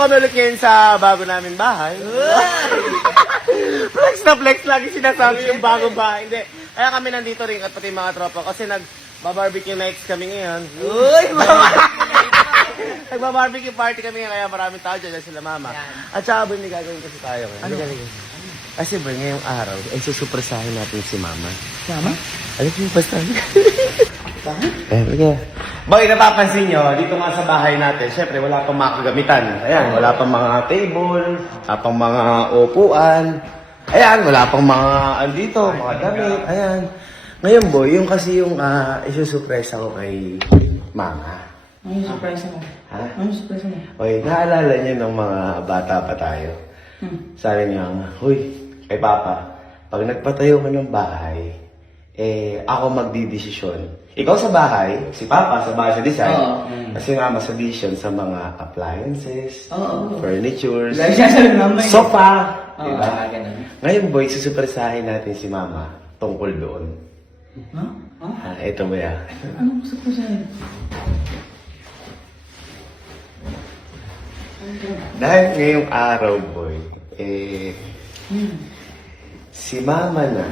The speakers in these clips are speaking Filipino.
kami ulit ngayon sa bago namin bahay. Flex na flex lagi sinasabi yung bagong bahay. Hindi. Kaya kami nandito rin at pati mga tropa kasi nag-barbecue nights kami ngayon. Uy, mama! Nagba-barbecue party kami ngayon kaya maraming tao dyan sila mama. At saka boy, may gagawin kasi tayo ngayon. Ano? Kasi boy, ngayong araw, ay susupresahin natin si mama. Mama? Alam mo yung basta? Bakit? Okay. Boy, napapansin nyo, dito nga sa bahay natin, syempre wala pang mga kagamitan. Ayan, wala pang mga table, wala pang mga upuan. Ayan, wala pang mga andito, mga damit. Ayan. Ngayon boy, yung kasi yung isusurpresa ko kay mama. Ano yung surprise mo? Ha? Ano yung surprise mo? Oy, naalala niyo nung mga bata pa tayo. Sabi niya, huy, kay Papa, pag nagpatayo ka ng bahay, ako magdidesisyon. Ikaw sa bahay, si Papa sa bahay sa design, kasi Mama sa vision sa mga appliances, furnitures, sofa, diba? Ngayon boy, susupresahin natin si Mama tungkol doon. Ito mo yan. Ano gusto ko sa'yo? Dahil ngayong araw, boy, si Mama na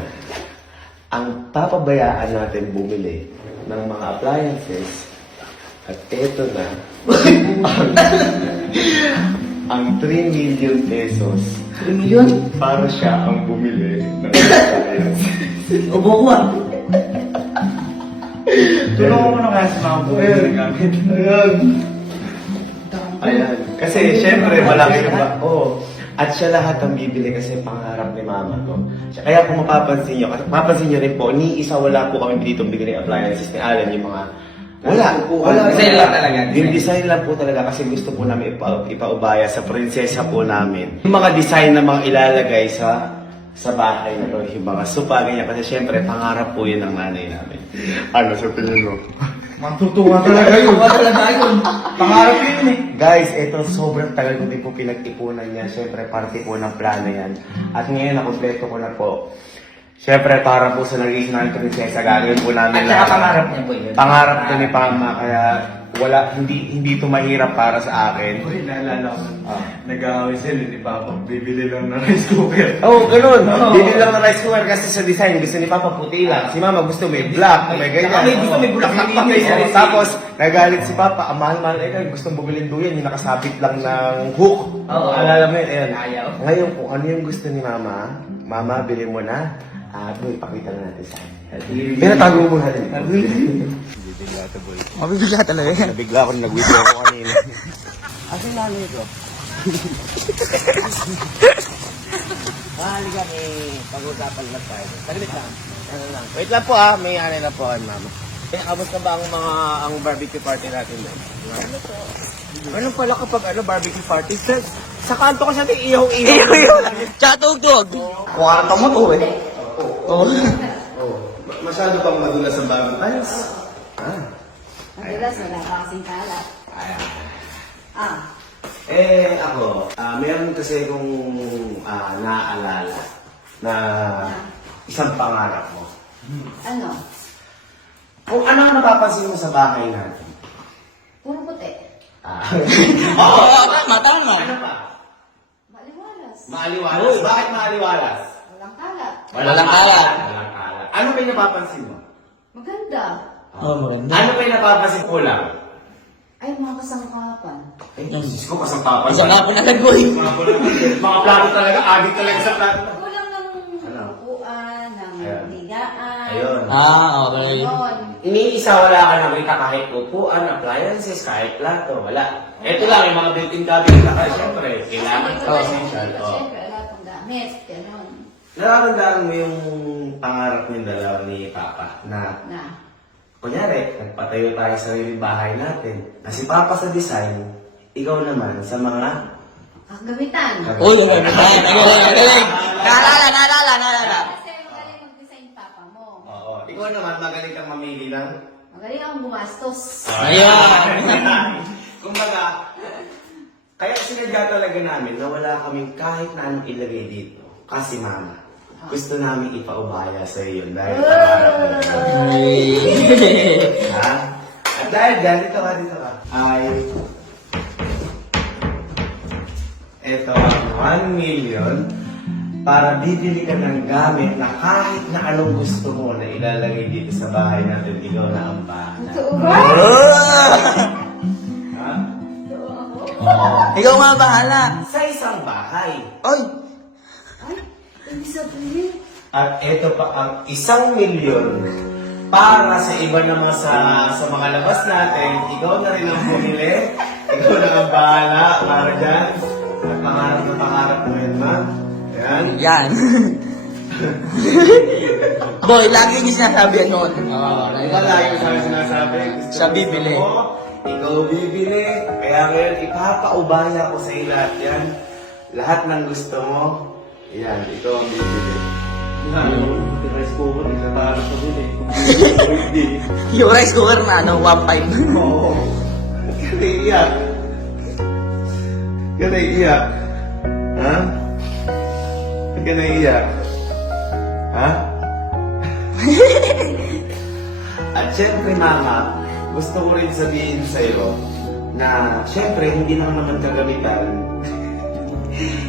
ang papabayaan natin bumili ng mga appliances at eto na ang 3 million pesos 3 million? para siya ang bumili ng appliances. Ubo ko ah. Tulungan ko na kaya si mga buhay na gamit. Ayan. Kasi syempre malaki ba? Oo. At siya lahat ang bibili kasi pangarap ni Mama to. Kaya kung mapapansin nyo, kasi mapapansin nyo rin po, ni isa wala po kami dito bigay ng appliances ni Alan, yung mga wala. Design lang talaga. Yung design lang po talaga kasi gusto po namin ipaubaya sa prinsesa po namin. Yung mga design na mga ilalagay sa bahay na to, yung mga sopa, ganyan. Kasi syempre, pangarap po yun ng nanay namin. Ano sa tingin mo? Matutuwa talaga yun. Pangarap yun eh. Guys, ito sobrang tagal ko din po pinag-ipunan niya. Siyempre, parte po ng plano yan. At ngayon, nakumpleto ko na po. Siyempre, para po sa naging ng prinsesa, gagawin po namin At saka pangarap niya po yun. Pangarap ko ni Pama, kaya hindi ito mahirap para sa akin. Uy, naalala ko. Nag-aaway sila, di ba? Bibili lang ng rice cooker. Ganun. Bili lang ng rice cooker kasi sa design, gusto ni Papa puti lang. Si Mama gusto may black, may ganyan. Saka may gusto may bulaklak pa, may sarili. Tapos, nagalit si Papa, ang mahal-mahal, gustong bumili duyan, yung nakasabit lang ng hook. Alala mo yun, ayan. Ayaw. Ngayon, kung ano yung gusto ni Mama, Mama, bili mo na. Boy, pakita na natin sa akin. Pero tago mo natin. Mabibigla talaga yan. Nabigla ako, nag-withdraw ako kanina. Asan nanay ito? Halika, may pag-usapan lang tayo. Saglit lang. Ano lang. Wait lang po may anay na po kay Mama. Kamusta ba ang barbecue party natin doon? Ano pala kapag barbecue party? Sa kanto ko siya may iyaw-iyaw. Chatog-tog. Kwarto mo to Masyado pang madulas ang bagong ayos. Madulas, wala pa kasing kalat. Ako, meron kasi kong naaalala na isang pangarap mo. Ano? Kung ano ang napapansin mo sa bahay natin? Puro puti. Tama. Ano pa? Maliwalas. Maaliwalas. Bakit maaliwalas? Walang kalat. Walang kalat. Walang kalat. Ano ba yung napapansin mo? Maganda. Maganda. Ano ba yung napapansin kulang? Ay, mga kasangkapan. Diyos ko, kasangkapan. Isa nga po na nag-boy. Mga plato talaga, adik talaga sa plato. Kulang ng Ano? upuan, ng Ayan. higaan. Ayun. Okay. Ganon. Iniisa wala ka nakita kahit upuan, appliances, kahit plato, wala. Ito lang, yung mga built-in cabinet na kayo, syempre, kailangan Kasi ko. essential. Siyempre, wala pang gamit. Ganon. Naramdaman mo yung pangarap ng dalawa ni Papa na, kunyari, nagpatayo tayo sa sariling bahay natin. Na si Papa sa design, ikaw naman sa mga... Gamitan. Uy, magaling. Naalala. Kasi magaling mag-design papa mo. Oo. Ikaw naman, magaling kang mamili ng... Magaling akong gumastos. Ayan. Kumbaga, kaya sinadya talaga namin na wala kaming kahit na anong ilagay dito. Kasi Mama, gusto namin ipaubaya sa iyo dahil pangarap mo. Ha? At dahil dyan, dito ka. ito ang 1 million para bibili ka ng gamit na kahit na anong gusto mo na ilalagay dito sa bahay natin, ikaw na ang bahala. Totoo ba? Ha? Totoo ako? Ikaw nga bahala. Sa isang bahay. Oy! Ay, ibig sabihin. At ito pa ang 1 million para sa iba naman sa mga labas natin. Ikaw na rin ang bumili. Ikaw na ang bahala para dyan. At pangarap mo yun, ma. Yan. Yan. Boy, lagi niyo sinasabi yan noon. Ikaw lagi ko sa sinasabi. Gusto Siya mo, bibili. gusto mo, ikaw bibili. Kaya ngayon, ipapaubaya ko sa iyo lahat yan. Lahat ng gusto mo, yan, ikaw ang bibili. Rice cooker, isa para sa bili. Hindi. Yung rice cooker na ano, 1.5. Oo. Kaya iiyak. Kaya naiiyak. Ha? Kaya naiiyak. Ha? At syempre, mama, gusto ko rin sabihin sa'yo na syempre, hindi lang naman kagamitan.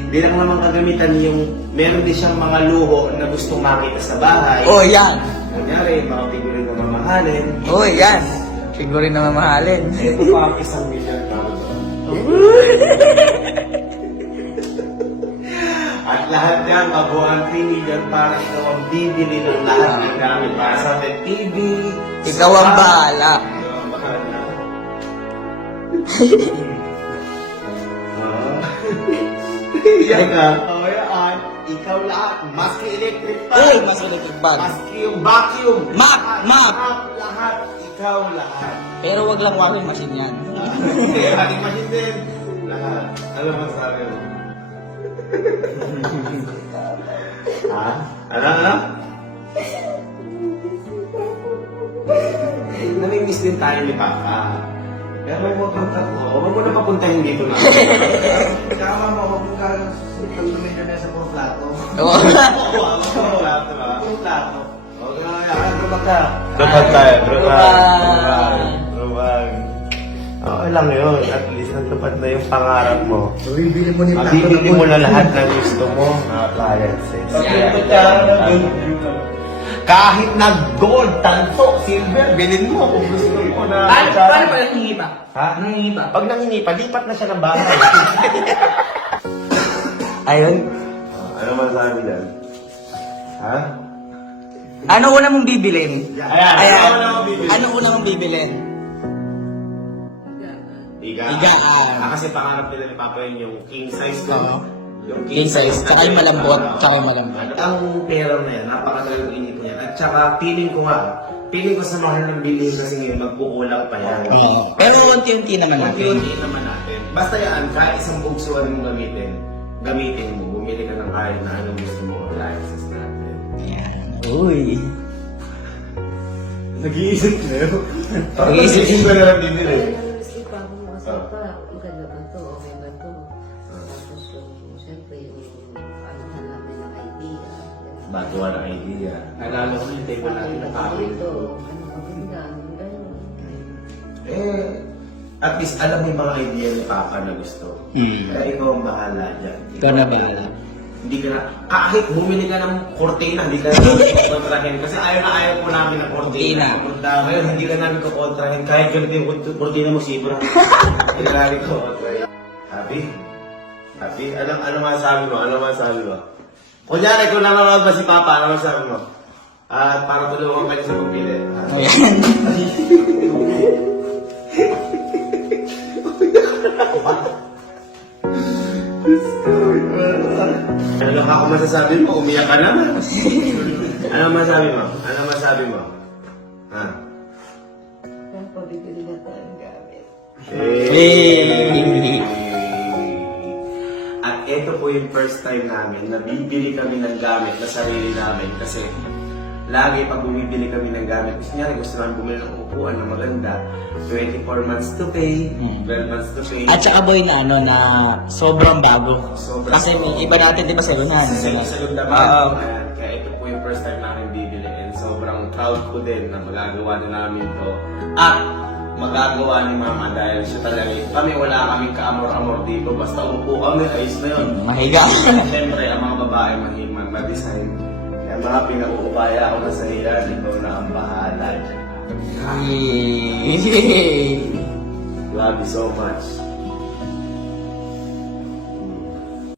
Hindi lang naman kagamitan yung meron din siyang mga luho na gustong makita sa bahay. Oh, yan. Kunyari, mga figurin na mamahalin. Oh, yan. Siguro rin na mamahalin. Ito pa ang 1 million para doon. At lahat yan, kabuuan 3 million para ikaw ang bibili ng lahat ng gamit para sa atin. TV, Ikaw ang bahala. Ikaw ang bahala. Yan ka. O yan. Ikaw lahat. Maski electric fan. Uy, mas electric fan. Maski yung vacuum. Map, map. Lahat. Ikaw lahat. Pero wag lang washing machine yan. Ating machine din. Lahat. Ano mo sabi mo? Ha? Ano? Namimiss din tayo ni Papa. Pero huwag mo na papuntahin dito na. Kama mo, huwag mo kalumin na sa puro plato. Oo. Plato ba? Plato. Huwag na yan. Drupag ka. Drupag tayo. Drupag. Okay lang yun. At least natupad na yung pangarap mo. So, bibili mo ni plato Mabibili mo na lahat ng gusto mo na appliances. Kahit na gold, tanso, silver, bilhin mo kung gusto mo na. Paano pala nangingi pa? Ha? Nangingi pa? Pag nangingi pa, lipat na siya ng bahay. Ayun. Ano masabi yan? Ha? Ano una mong bibilin? Ayan, ano una mong bibilin? Ano una mong bibilin? Higaan. Higaan. Kasi pangarap nila ni Papa yun yung king size ko. Oo. King size, tsaka yung malambot, tsaka yung malambot. Ang pera na yan, napakatagal ng inip niya. At tsaka feeling ko sa mahal ng bilhin kasi ngayon magkukulang pa yan. Oo. Pero unti-unti naman natin. Unti-unti naman natin. Basta yan, kahit isang bugsuan mo gamitin mo. Bumili ka ng kahit na anong gusto mo, appliances natin. Ayan. Uy. Nag-iisip na yun. Nag-iisip. ko na lang bibili. Isip pa ako mga sopa. Maganda ba ito? Okay ba ito? Tapos yung, siyempre, yung ano na namin ng idea. Batuwa ng idea. Nalala ko yung table natin na kami. Ito, ano maganda, ano gano'n. At least alam mo yung mga idea ni Papa na gusto. Kaya ikaw ang bahala dyan. Ikaw na bahala. Hindi ka na, kahit bumili ka ng kortina, hindi ka na kontrahin. Kasi ayaw po namin ng kortina. Ngayon, hindi ka namin kukontrahin. Kahit ganito yung kortina mo, sibra. Hindi ka namin kukontrahin. Happy? Happy? Ano masasabi mo? Ano masasabi mo? Kunyari, kung nanonood ba si Papa, ano masasabi mo? At para tulungan ka niya sa pagpili. Ayan. Ano ako masasabi mo? Umiyak ka naman. Ano masasabi mo? Ano masasabi mo? Ha? Kaya pabibili na tayong gamit. Hey. At ito po yung first time namin na bibili kami ng gamit na sarili namin kasi lagi pag bumibili kami ng gamit, gusto namin bumili ng upuan na maganda. 24 months to pay, 12 months to pay. At saka boy na ano na sobrang bago. Sobrang Kasi may iba natin di ba sa lunan? Sa Lundaman. Oo. Ayan, kaya ito po yung first time namin bibili and sobrang proud ko din na magagawa na namin to. At magagawa ni Mama dahil siya talaga, kami wala kaming kaamor-amor dito, basta upo kami, ayos na yun. Mahiga. Siyempre, ang mga babae mahimang ma-design. Kaya mga pinag-uupaya ako na sa iyan, ikaw na ang bahala dyan. Yay! Love you so much.